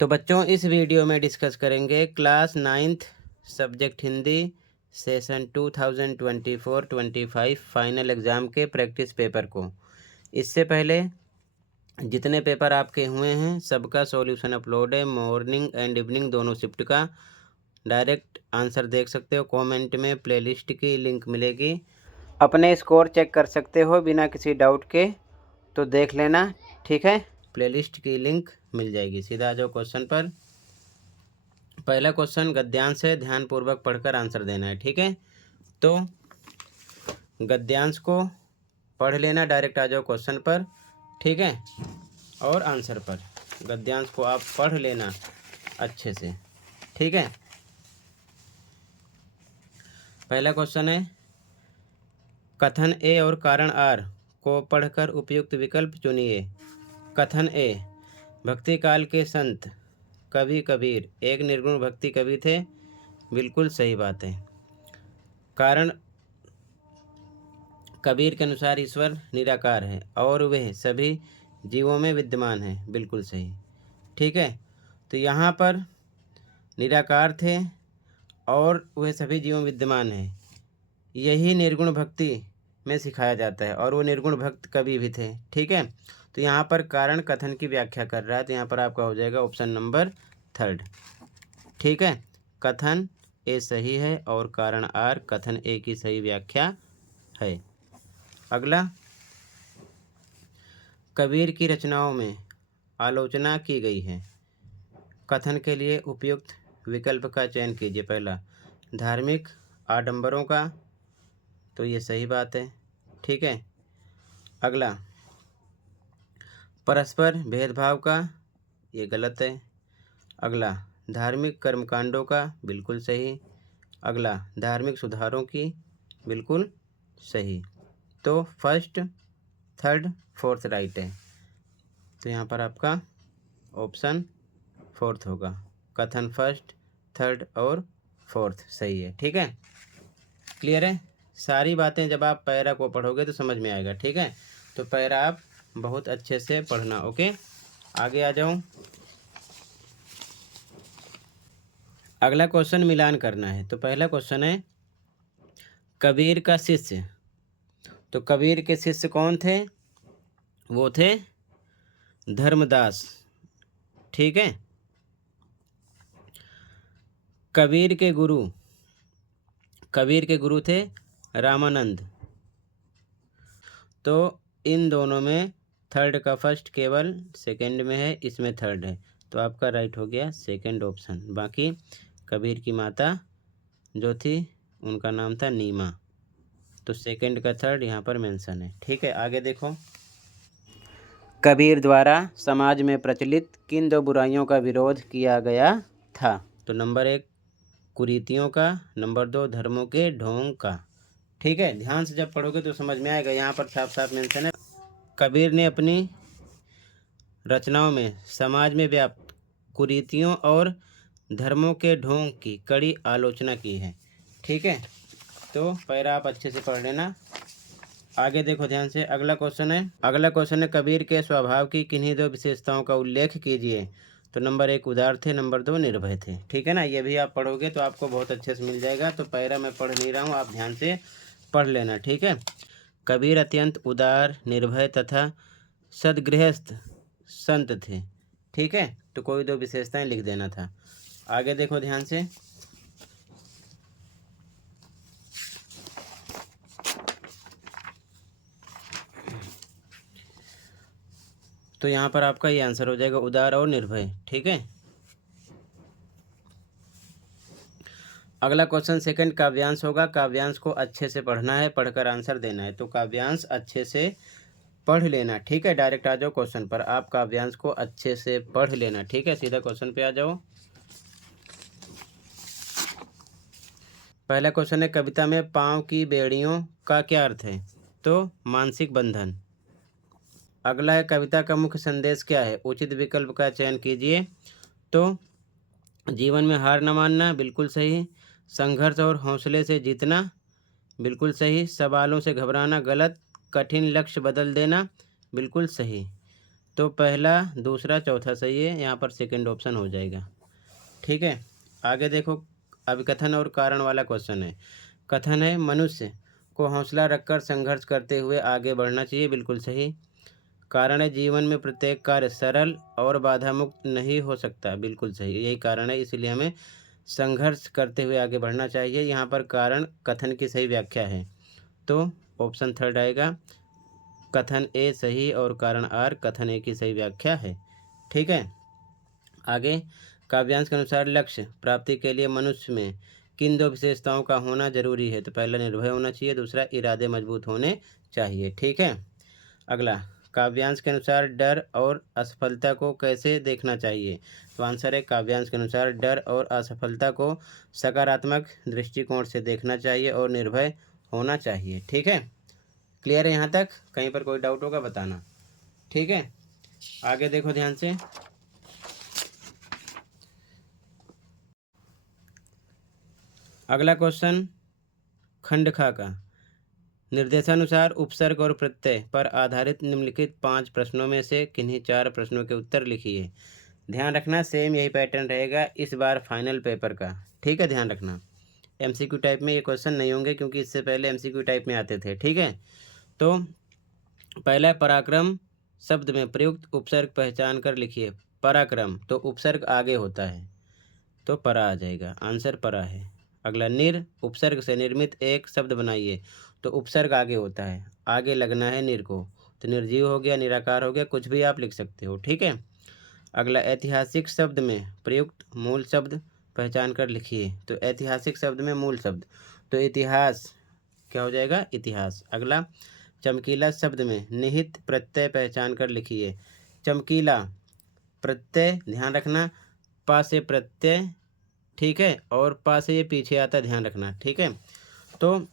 तो बच्चों इस वीडियो में डिस्कस करेंगे class 9th subject Hindi session 2024-25 final exam के प्रैक्टिस पेपर को। इससे पहले जितने पेपर आपके हुए हैं सबका सॉल्यूशन अपलोड है, मॉर्निंग एंड इवनिंग दोनों शिफ्ट का। डायरेक्ट आंसर देख सकते हो, कमेंट में प्लेलिस्ट की लिंक मिलेगी। अपने स्कोर चेक कर सकते हो बिना किसी डाउट के, तो देख लेना, ठीक है। प्लेलिस्ट की लिंक मिल जाएगी। सीधा आ जाओ क्वेश्चन पर। पहला क्वेश्चन गद्यांश है, ध्यानपूर्वक पढ़कर आंसर देना है, ठीक है। तो गद्यांश को पढ़ लेना, डायरेक्ट आ जाओ क्वेश्चन पर, ठीक है, और आंसर पर। गद्यांश को आप पढ़ लेना अच्छे से, ठीक है। पहला क्वेश्चन है, कथन ए और कारण आर को पढ़कर उपयुक्त विकल्प चुनिए। कथन ए, भक्ति काल के संत कवि कबीर एक निर्गुण भक्ति कवि थे, बिल्कुल सही बात है। कारण, कबीर के अनुसार ईश्वर निराकार है और वह सभी जीवों में विद्यमान है, बिल्कुल सही, ठीक है। तो यहाँ पर निराकार थे और वह सभी जीवों में विद्यमान है, यही निर्गुण भक्ति में सिखाया जाता है, और वो निर्गुण भक्त कवि भी थे, ठीक है। तो यहाँ पर कारण कथन की व्याख्या कर रहा है, तो यहाँ पर आपका हो जाएगा ऑप्शन नंबर 3, ठीक है। कथन ए सही है और कारण आर कथन ए की सही व्याख्या है। अगला, कबीर की रचनाओं में आलोचना की गई है। कथन के लिए उपयुक्त विकल्प का चयन कीजिए। पहला, धार्मिक आडंबरों का, तो ये सही बात है, ठीक है। अगला, परस्पर भेदभाव का, ये गलत है। अगला, धार्मिक कर्मकांडों का, बिल्कुल सही। अगला, धार्मिक सुधारों की, बिल्कुल सही। तो फर्स्ट, थर्ड, फोर्थ राइट है, तो यहाँ पर आपका ऑप्शन 4 होगा। कथन फर्स्ट, थर्ड और फोर्थ सही है, ठीक है। क्लियर है। सारी बातें जब आप पैरा को पढ़ोगे तो समझ में आएगा, ठीक है। तो पैरा आप बहुत अच्छे से पढ़ना, ओके। आगे आ जाऊं। अगला क्वेश्चन मिलान करना है। तो पहला क्वेश्चन है, कबीर का शिष्य। तो कबीर के शिष्य कौन थे? वो थे धर्मदास, ठीक है। कबीर के गुरु थे रामानंद। तो इन दोनों में थर्ड का फर्स्ट केवल सेकंड में है, इसमें थर्ड है, तो आपका राइट हो गया सेकंड ऑप्शन। बाकी कबीर की माता जो थी उनका नाम था नीमा, तो सेकंड का थर्ड यहाँ पर मेंशन है, ठीक है। आगे देखो, कबीर द्वारा समाज में प्रचलित किन 2 बुराइयों का विरोध किया गया था? तो नंबर 1 कुरीतियों का, नंबर 2 धर्मों के ढोंग का, ठीक है। ध्यान से जब पढ़ोगे तो समझ में आएगा, यहाँ पर साफ साफ मेंशन है। कबीर ने अपनी रचनाओं में समाज में व्याप्त कुरीतियों और धर्मों के ढोंग की कड़ी आलोचना की है, ठीक है। तो पैरा आप अच्छे से पढ़ लेना। आगे देखो ध्यान से, अगला क्वेश्चन है, कबीर के स्वभाव की किन्हीं 2 विशेषताओं का उल्लेख कीजिए। तो नंबर 1 उदार थे, नंबर 2 निर्भय थे, ठीक है ना। ये भी आप पढ़ोगे तो आपको बहुत अच्छे से मिल जाएगा। तो पैरा मैं पढ़ नहीं रहा हूँ, आप ध्यान से पढ़ लेना, ठीक है। कबीर अत्यंत उदार, निर्भय तथा सद्गृहस्थ संत थे, ठीक है। तो कोई 2 विशेषताएं लिख देना था। आगे देखो ध्यान से, तो यहाँ पर आपका ये आंसर हो जाएगा उदार और निर्भय, ठीक है। अगला क्वेश्चन सेकंड काव्यांश होगा। काव्यांश को अच्छे से पढ़ना है, पढ़कर आंसर देना है। तो काव्यांश अच्छे से पढ़ लेना, ठीक है। डायरेक्ट आ जाओ क्वेश्चन पर, आप काव्यांश को अच्छे से पढ़ लेना, ठीक है। सीधा क्वेश्चन पे आ जाओ। पहला क्वेश्चन है, कविता में पाँव की बेड़ियों का क्या अर्थ है? तो मानसिक बंधन। अगला है, कविता का मुख्य संदेश क्या है? उचित विकल्प का चयन कीजिए। तो जीवन में हार न मानना, बिल्कुल सही। संघर्ष और हौसले से जीतना, बिल्कुल सही। सवालों से घबराना, गलत। कठिन लक्ष्य बदल देना, बिल्कुल सही। तो पहला, दूसरा, चौथा सही है, यहाँ पर सेकंड ऑप्शन हो जाएगा। ठीक है, आगे देखो, अभिकथन और कारण वाला क्वेश्चन है। कथन है, मनुष्य को हौसला रखकर संघर्ष करते हुए आगे बढ़ना चाहिए, बिल्कुल सही। कारण है, जीवन में प्रत्येक कार्य सरल और बाधा मुक्त नहीं हो सकता, बिल्कुल सही, यही कारण है, इसीलिए हमें संघर्ष करते हुए आगे बढ़ना चाहिए। यहाँ पर कारण कथन की सही व्याख्या है, तो ऑप्शन थर्ड आएगा, कथन ए सही और कारण आर कथन ए की सही व्याख्या है। ठीक है, आगे काव्यांश के अनुसार लक्ष्य प्राप्ति के लिए मनुष्य में किन दो विशेषताओं का होना जरूरी है? तो पहला निर्भय होना चाहिए, दूसरा इरादे मजबूत होने चाहिए। ठीक है, अगला, काव्यांश के अनुसार डर और असफलता को कैसे देखना चाहिए? तो आंसर है, काव्यांश के अनुसार डर और असफलता को सकारात्मक दृष्टिकोण से देखना चाहिए और निर्भय होना चाहिए। ठीक है, क्लियर है यहाँ तक? कहीं पर कोई डाउट होगा बताना। ठीक है, आगे देखो ध्यान से। अगला क्वेश्चन खंड खा का, निर्देशानुसार उपसर्ग और प्रत्यय पर आधारित निम्नलिखित 5 प्रश्नों में से किन्हीं 4 प्रश्नों के उत्तर लिखिए। ध्यान रखना, सेम यही पैटर्न रहेगा इस बार फाइनल पेपर का। ठीक है, ध्यान रखना, एमसीक्यू टाइप में ये क्वेश्चन नहीं होंगे क्योंकि इससे पहले एमसीक्यू टाइप में आते थे। ठीक है, तो पहला पराक्रम शब्द में प्रयुक्त उपसर्ग पहचान कर लिखिए। पराक्रम, तो उपसर्ग आगे होता है, तो परा आ जाएगा, आंसर परा है। अगला, निर, उपसर्ग से निर्मित एक शब्द बनाइए। तो उपसर्ग आगे होता है, आगे लगना है निर को, तो निर्जीव हो गया, निराकार हो गया, कुछ भी आप लिख सकते हो। ठीक है, अगला, ऐतिहासिक शब्द में प्रयुक्त मूल शब्द पहचान कर लिखिए। तो ऐतिहासिक शब्द में मूल शब्द, तो इतिहास क्या हो जाएगा? इतिहास। अगला, चमकीला शब्द में निहित प्रत्यय पहचान कर लिखिए। चमकीला प्रत्यय, ध्यान रखना, पा से प्रत्यय, ठीक है, और पा से ये पीछे आता, ध्यान रखना। ठीक है, तो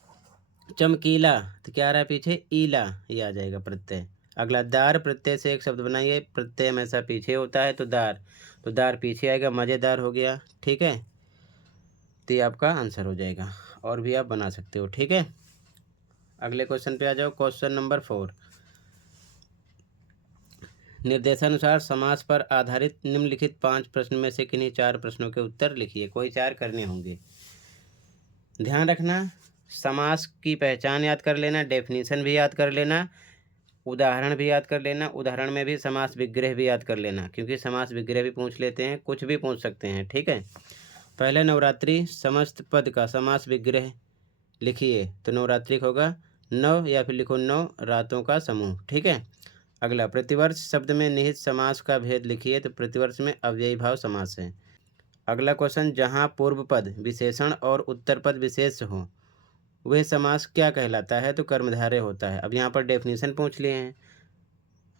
चमकीला, तो क्या आ रहा है पीछे? ईला, ये आ जाएगा प्रत्यय। अगला, दार, प्रत्यय से एक शब्द बनाइए। प्रत्यय हमेशा पीछे होता है, तो दार, तो दार पीछे आएगा, मज़ेदार हो गया। ठीक है, तो ये आपका आंसर हो जाएगा, और भी आप बना सकते हो। ठीक है, अगले क्वेश्चन पे आ जाओ, क्वेश्चन नंबर 4। निर्देशानुसार समास पर आधारित निम्नलिखित 5 प्रश्न में से किन्हीं 4 प्रश्नों के उत्तर लिखिए। कोई 4 करने होंगे। ध्यान रखना, समास की पहचान याद कर लेना, डेफिनेशन भी याद कर लेना, उदाहरण भी याद कर लेना, उदाहरण में भी समास विग्रह भी याद कर लेना, क्योंकि समास विग्रह भी पूछ लेते हैं, कुछ भी पूछ सकते हैं। ठीक है, पहले नवरात्रि, समस्त पद का समास विग्रह लिखिए। तो नवरात्रि होगा नव, या फिर लिखो 9 रातों का समूह। ठीक है, अगला, प्रतिवर्ष शब्द में निहित समास का भेद लिखिए। तो प्रतिवर्ष में अव्ययी भाव समास है। अगला क्वेश्चन, जहाँ पूर्व पद विशेषण और उत्तर पद विशेष हो वह समास क्या कहलाता है? तो कर्मधारय होता है। अब यहाँ पर डेफिनेशन पूछ लिए हैं,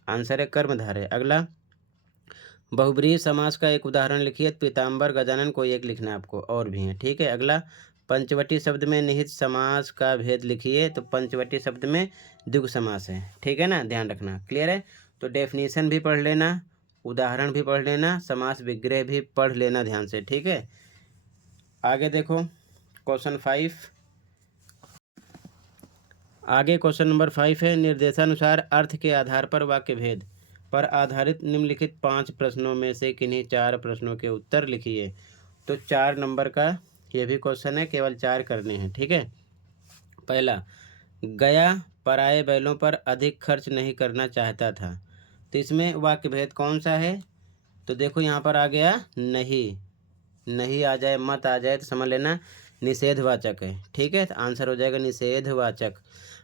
आंसर है कर्मधारय। अगला, बहुब्रीहि समास का एक उदाहरण लिखिए। पीताम्बर, गजानन, कोई एक लिखना है आपको, और भी हैं। ठीक है, अगला, पंचवटी शब्द में निहित समास का भेद लिखिए। तो पंचवटी शब्द में द्विगु समास है। ठीक है ना, ध्यान रखना, क्लियर है? तो डेफिनेशन भी पढ़ लेना, उदाहरण भी पढ़ लेना, समास विग्रह भी पढ़ लेना ध्यान से। ठीक है, आगे देखो क्वेश्चन 5। आगे क्वेश्चन नंबर 5 है, निर्देशानुसार अर्थ के आधार पर वाक्य भेद पर आधारित निम्नलिखित 5 प्रश्नों में से किन्हीं 4 प्रश्नों के उत्तर लिखिए। तो 4 नंबर का ये भी क्वेश्चन है, केवल 4 करने हैं। ठीक है, पहला, गया पराये बैलों पर अधिक खर्च नहीं करना चाहता था। तो इसमें वाक्य भेद कौन सा है? तो देखो यहाँ पर आ गया नहीं, नहीं आ जाए, मत आ जाए तो समझ लेना निषेधवाचक है। ठीक है, तो आंसर हो जाएगा निषेधवाचक।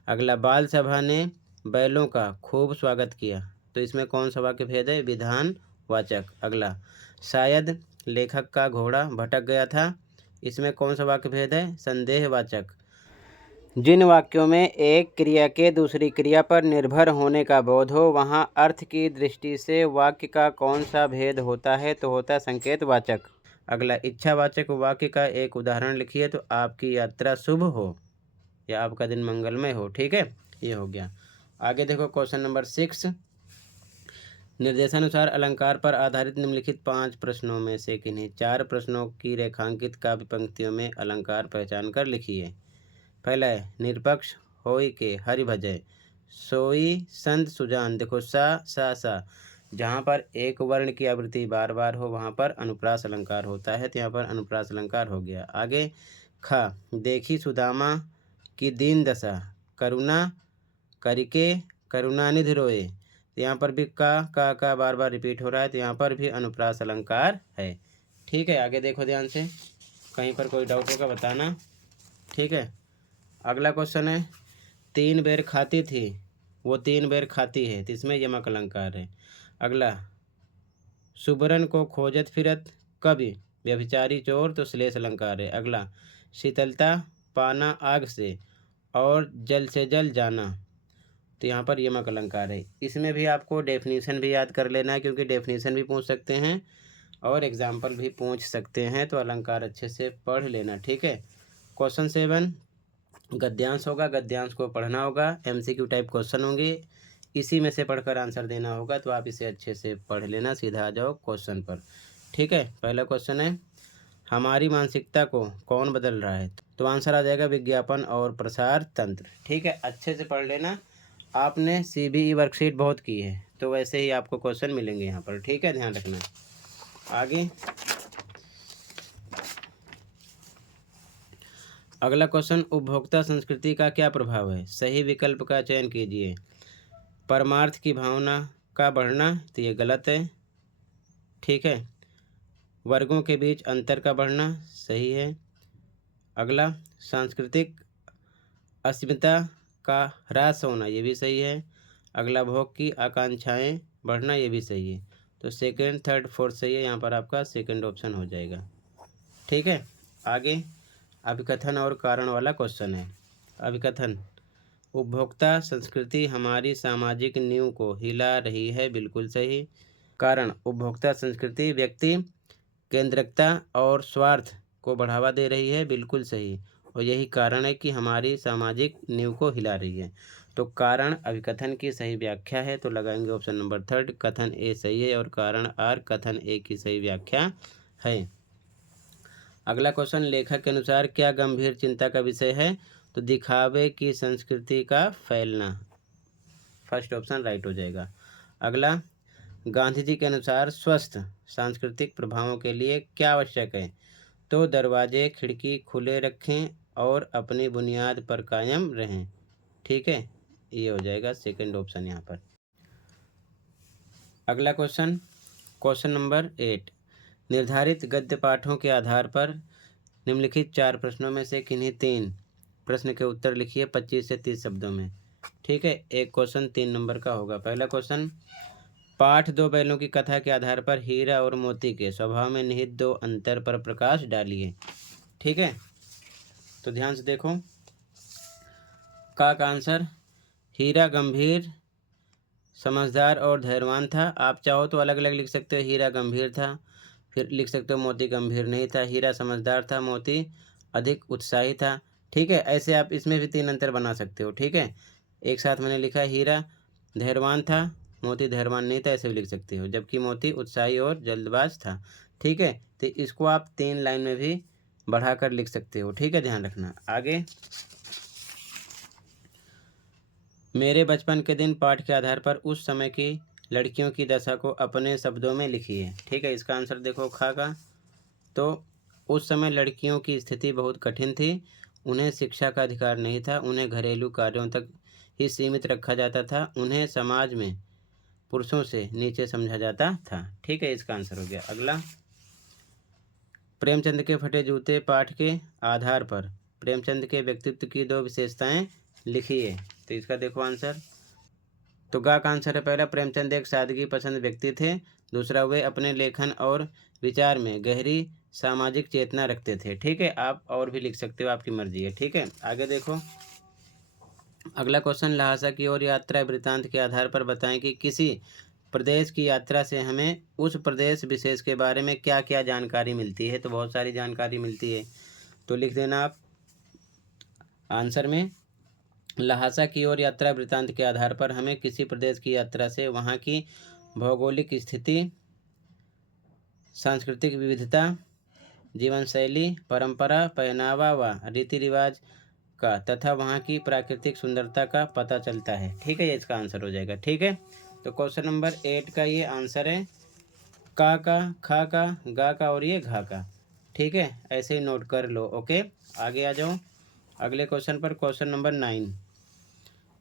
अगला, बाल सभा ने बैलों का खूब स्वागत किया। तो इसमें कौन सा वाक्य भेद है? विधानवाचक। अगला, शायद लेखक का घोड़ा भटक गया था। इसमें कौन सा वाक्य भेद है? संदेहवाचक। जिन वाक्यों में एक क्रिया के दूसरी क्रिया पर निर्भर होने का बोध हो वहाँ अर्थ की दृष्टि से वाक्य का कौन सा भेद होता है? तो होता है संकेतवाचक। अगला, इच्छावाचक वाक्य का एक उदाहरण लिखिए। तो आपकी यात्रा शुभ हो या आपका दिन मंगलमय हो। ठीक है, ये हो गया। आगे देखो क्वेश्चन नंबर 6। निर्देशानुसार अलंकार पर आधारित निम्नलिखित 5 प्रश्नों में से किन्हीं 4 प्रश्नों की रेखांकित काव्य पंक्तियों में अलंकार पहचान कर लिखिए। पहला है, निरपक्ष होई के हरि भजय, सोई संत सुजान। देखो सा सा सा, जहाँ पर एक वर्ण की आवृत्ति बार बार हो वहाँ पर अनुप्रास अलंकार होता है, तो यहाँ पर अनुप्रास अलंकार हो गया। आगे ख, देखी सुदामा की दीन दशा, करुणा करिके करुणानिधि रोए, तो यहाँ पर भी का बार बार रिपीट हो रहा है, तो यहाँ पर भी अनुप्रास अलंकार है। ठीक है, आगे देखो ध्यान से, कहीं पर कोई डाउट होगा बताना। ठीक है, अगला क्वेश्चन है, 3 बेर खाती थी वो 3 बेर खाती है, तो इसमें यमक अलंकार है। अगला, सुबरन को खोजत फिरत कवि व्यभिचारी चोर, तो श्लेष अलंकार है। अगला, शीतलता पाना आग से और जल से जल जाना, तो यहाँ पर यमक अलंकार है। इसमें भी आपको डेफिनेशन भी याद कर लेना है, क्योंकि डेफिनेशन भी पूछ सकते हैं और एग्जाम्पल भी पूछ सकते हैं, तो अलंकार अच्छे से पढ़ लेना। ठीक है, क्वेश्चन 7 गद्यांश होगा, गद्यांश को पढ़ना होगा, MCQ टाइप क्वेश्चन होंगे, इसी में से पढ़कर आंसर देना होगा, तो आप इसे अच्छे से पढ़ लेना। सीधा आ जाओ क्वेश्चन पर। ठीक है, पहला क्वेश्चन है, हमारी मानसिकता को कौन बदल रहा है, तो आंसर आ जाएगा विज्ञापन और प्रसार तंत्र। ठीक है, अच्छे से पढ़ लेना। आपने CBE वर्कशीट बहुत की है, तो वैसे ही आपको क्वेश्चन मिलेंगे यहाँ पर। ठीक है, ध्यान रखना। आगे अगला क्वेश्चन, उपभोक्ता संस्कृति का क्या प्रभाव है, सही विकल्प का चयन कीजिए। परमार्थ की भावना का बढ़ना, तो ये गलत है। ठीक है, वर्गों के बीच अंतर का बढ़ना, सही है। अगला, सांस्कृतिक अस्मिता का ह्रास होना, ये भी सही है। अगला, भोग की आकांक्षाएं बढ़ना, ये भी सही है। तो सेकंड, थर्ड, फोर्थ सही है, यहाँ पर आपका सेकंड ऑप्शन हो जाएगा। ठीक है, आगे अभिकथन और कारण वाला क्वेश्चन है। अभिकथन, उपभोक्ता संस्कृति हमारी सामाजिक नींव को हिला रही है, बिल्कुल सही। कारण, उपभोक्ता संस्कृति व्यक्ति केंद्रिकता और स्वार्थ को बढ़ावा दे रही है, बिल्कुल सही। और यही कारण है कि हमारी सामाजिक नींव को हिला रही है। तो कारण अभिकथन की सही व्याख्या है, तो लगाएंगे ऑप्शन नंबर थर्ड, कथन ए सही है और कारण आर कथन ए की सही व्याख्या है। अगला क्वेश्चन, लेखक के अनुसार क्या गंभीर चिंता का विषय है, तो दिखावे की संस्कृति का फैलना, फर्स्ट ऑप्शन राइट हो जाएगा। अगला, गांधी जी के अनुसार स्वस्थ सांस्कृतिक प्रभावों के लिए क्या आवश्यक है, तो दरवाजे खिड़की खुले रखें और अपनी बुनियाद पर कायम रहें। ठीक है, ये हो जाएगा सेकंड ऑप्शन यहाँ पर। अगला क्वेश्चन, क्वेश्चन नंबर 8, निर्धारित गद्य पाठों के आधार पर निम्नलिखित 4 प्रश्नों में से किन्हीं 3 प्रश्न के उत्तर लिखिए 25 से 30 शब्दों में। ठीक है, एक क्वेश्चन 3 नंबर का होगा। पहला क्वेश्चन, पाठ 2 बैलों की कथा के आधार पर हीरा और मोती के स्वभाव में निहित 2 अंतर पर प्रकाश डालिए। ठीक है, तो ध्यान से देखो, का आंसर, हीरा गंभीर समझदार और धैर्यवान था। आप चाहो तो अलग अलग लिख सकते हो, हीरा गंभीर था, फिर लिख सकते हो मोती गंभीर नहीं था, हीरा समझदार था, मोती अधिक उत्साही था। ठीक है, ऐसे आप इसमें भी 3 अंतर बना सकते हो। ठीक है, एक साथ मैंने लिखा हीरा धैर्यवान था, मोती धैर्यवान नहीं था, ऐसे भी लिख सकते हो, जबकि मोती उत्साही और जल्दबाज था। ठीक है, तो इसको आप 3 लाइन में भी बढ़ाकर लिख सकते हो। ठीक है, ध्यान रखना। आगे, मेरे बचपन के दिन पाठ के आधार पर उस समय की लड़कियों की दशा को अपने शब्दों में लिखिए। ठीक है, इसका आंसर देखो खा का, तो उस समय लड़कियों की स्थिति बहुत कठिन थी, उन्हें शिक्षा का अधिकार नहीं था, उन्हें घरेलू कार्यों तक ही सीमित रखा जाता था, उन्हें समाज में पुरुषों से नीचे समझा जाता था। ठीक है, इसका आंसर हो गया। अगला, प्रेमचंद के फटे जूते पाठ के आधार पर प्रेमचंद के व्यक्तित्व की 2 विशेषताएं लिखिए। तो इसका देखो आंसर, तो गा का आंसर है पहला, प्रेमचंद एक सादगी पसंद व्यक्ति थे। दूसरा, वे अपने लेखन और विचार में गहरी सामाजिक चेतना रखते थे। ठीक है, आप और भी लिख सकते हो, आपकी मर्जी है। ठीक है, आगे देखो, अगला क्वेश्चन, लहासा की ओर यात्रा वृत्तांत के आधार पर बताएं कि किसी प्रदेश की यात्रा से हमें उस प्रदेश विशेष के बारे में क्या क्या जानकारी मिलती है, तो बहुत सारी जानकारी मिलती है, तो लिख देना आप आंसर में, लहासा की ओर यात्रा वृत्तांत के आधार पर हमें किसी प्रदेश की यात्रा से वहाँ की भौगोलिक स्थिति, सांस्कृतिक विविधता, जीवन शैली, परंपरा, पहनावा व रीति रिवाज का तथा वहाँ की प्राकृतिक सुंदरता का पता चलता है। ठीक है, ये इसका आंसर हो जाएगा। ठीक है, तो क्वेश्चन नंबर 8 का ये आंसर है का, खा का, गा का और ये घा का। ठीक है, ऐसे ही नोट कर लो। ओके, आगे आ जाओ अगले क्वेश्चन पर। क्वेश्चन नंबर 9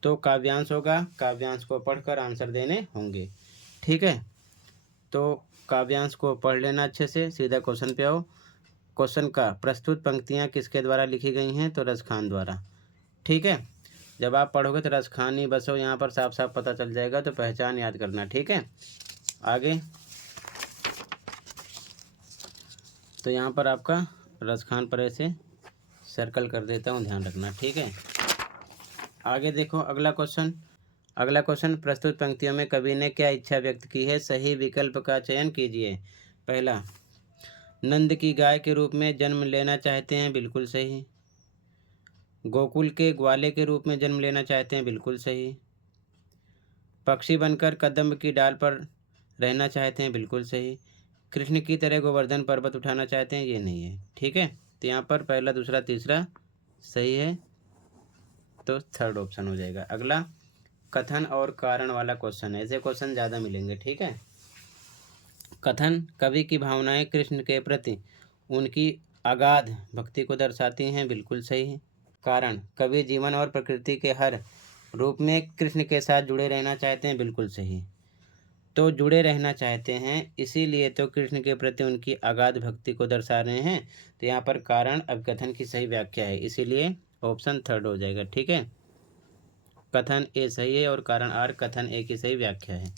तो काव्यांश होगा, काव्यांश को पढ़कर आंसर देने होंगे। ठीक है, तो काव्यांश को पढ़ लेना अच्छे से, सीधा क्वेश्चन पे आओ। क्वेश्चन का प्रस्तुत पंक्तियाँ किसके द्वारा लिखी गई हैं? तो रसखान द्वारा। ठीक है, जब आप पढ़ोगे तो रसखानी बसो यहाँ पर साफ साफ पता चल जाएगा, तो पहचान याद करना। ठीक है, आगे तो यहाँ पर आपका रसखान पर ऐसे सर्कल कर देता हूँ, ध्यान रखना। ठीक है, आगे देखो अगला क्वेश्चन। अगला क्वेश्चन, प्रस्तुत पंक्तियों में कवि ने क्या इच्छा व्यक्त की है? सही विकल्प का चयन कीजिए। पहला, नंद की गाय के रूप में जन्म लेना चाहते हैं, बिल्कुल सही। गोकुल के ग्वाले के रूप में जन्म लेना चाहते हैं, बिल्कुल सही। पक्षी बनकर कदम्ब की डाल पर रहना चाहते हैं, बिल्कुल सही। कृष्ण की तरह गोवर्धन पर्वत उठाना चाहते हैं, ये नहीं है। ठीक है, तो यहाँ पर पहला, दूसरा, तीसरा सही है, तो थर्ड ऑप्शन हो जाएगा। अगला कथन और कारण वाला क्वेश्चन है, ऐसे क्वेश्चन ज़्यादा मिलेंगे। ठीक है, कथन, कवि की भावनाएं कृष्ण के प्रति उनकी अगाध भक्ति को दर्शाती हैं, बिल्कुल सही है। कारण, कवि जीवन और प्रकृति के हर रूप में कृष्ण के साथ जुड़े रहना चाहते हैं, बिल्कुल सही। तो जुड़े रहना चाहते हैं, इसीलिए तो कृष्ण के प्रति उनकी अगाध भक्ति को दर्शा रहे हैं। तो यहाँ पर कारण अब कथन की सही व्याख्या है, इसीलिए ऑप्शन थर्ड हो जाएगा। ठीक है, कथन ए सही है और कारण आर कथन ए की सही व्याख्या है।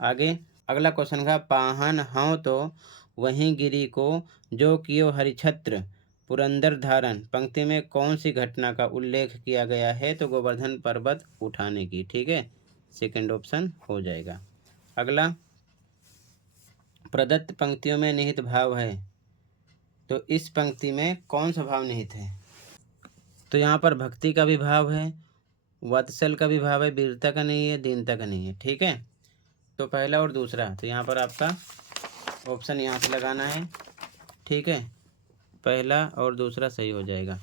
आगे अगला क्वेश्चन का, पाहन हूँ तो वहीं गिरी को जो कियो हरिछत्र पुरंदर धारण, पंक्ति में कौन सी घटना का उल्लेख किया गया है? तो गोवर्धन पर्वत उठाने की। ठीक है, सेकंड ऑप्शन हो जाएगा। अगला, प्रदत्त पंक्तियों में निहित भाव है, तो इस पंक्ति में कौन सा भाव निहित है? तो यहाँ पर भक्ति का भी भाव है, वात्सल का भी भाव है, वीरता का नहीं है, दीनता का नहीं है। ठीक है, तो पहला और दूसरा, तो यहाँ पर आपका ऑप्शन यहाँ से लगाना है। ठीक है, पहला और दूसरा सही हो जाएगा।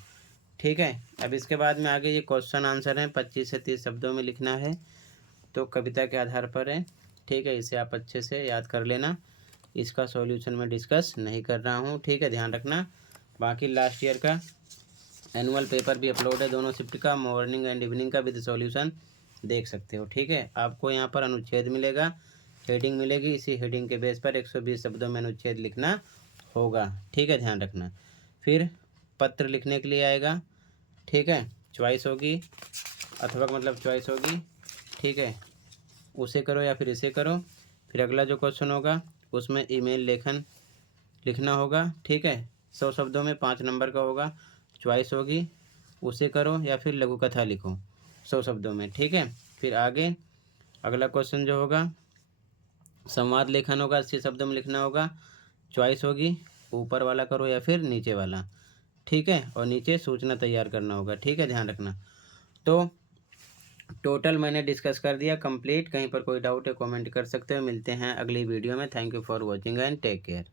ठीक है, अब इसके बाद में आगे ये क्वेश्चन आंसर है, 25 से 30 शब्दों में लिखना है, तो कविता के आधार पर है। ठीक है, इसे आप अच्छे से याद कर लेना, इसका सॉल्यूशन मैं डिस्कस नहीं कर रहा हूँ। ठीक है, ध्यान रखना। बाकी लास्ट ईयर का एनुअल पेपर भी अपलोड है, दोनों शिफ्ट का, मॉर्निंग एंड इवनिंग का विद सॉल्यूशन देख सकते हो। ठीक है, आपको यहाँ पर अनुच्छेद मिलेगा, हेडिंग मिलेगी, इसी हेडिंग के बेस पर 120 शब्दों में अनुच्छेद लिखना होगा। ठीक है, ध्यान रखना। फिर पत्र लिखने के लिए आएगा। ठीक है, चॉइस होगी, अथवा मतलब चॉइस होगी। ठीक है, उसे करो या फिर इसे करो। फिर अगला जो क्वेश्चन होगा उसमें ईमेल लेखन लिखना होगा। ठीक है, 100 शब्दों में 5 नंबर का होगा, चॉइस होगी, उसे करो या फिर लघु कथा लिखो 100 शब्दों में। ठीक है, फिर आगे अगला क्वेश्चन जो होगा संवाद लेखन होगा, 80 शब्दों में लिखना होगा, चॉइस होगी, ऊपर वाला करो या फिर नीचे वाला। ठीक है, और नीचे सूचना तैयार करना होगा। ठीक है, ध्यान रखना। तो टोटल मैंने डिस्कस कर दिया कंप्लीट। कहीं पर कोई डाउट है कमेंट कर सकते हो। मिलते हैं अगली वीडियो में। Thank you for watching and take care.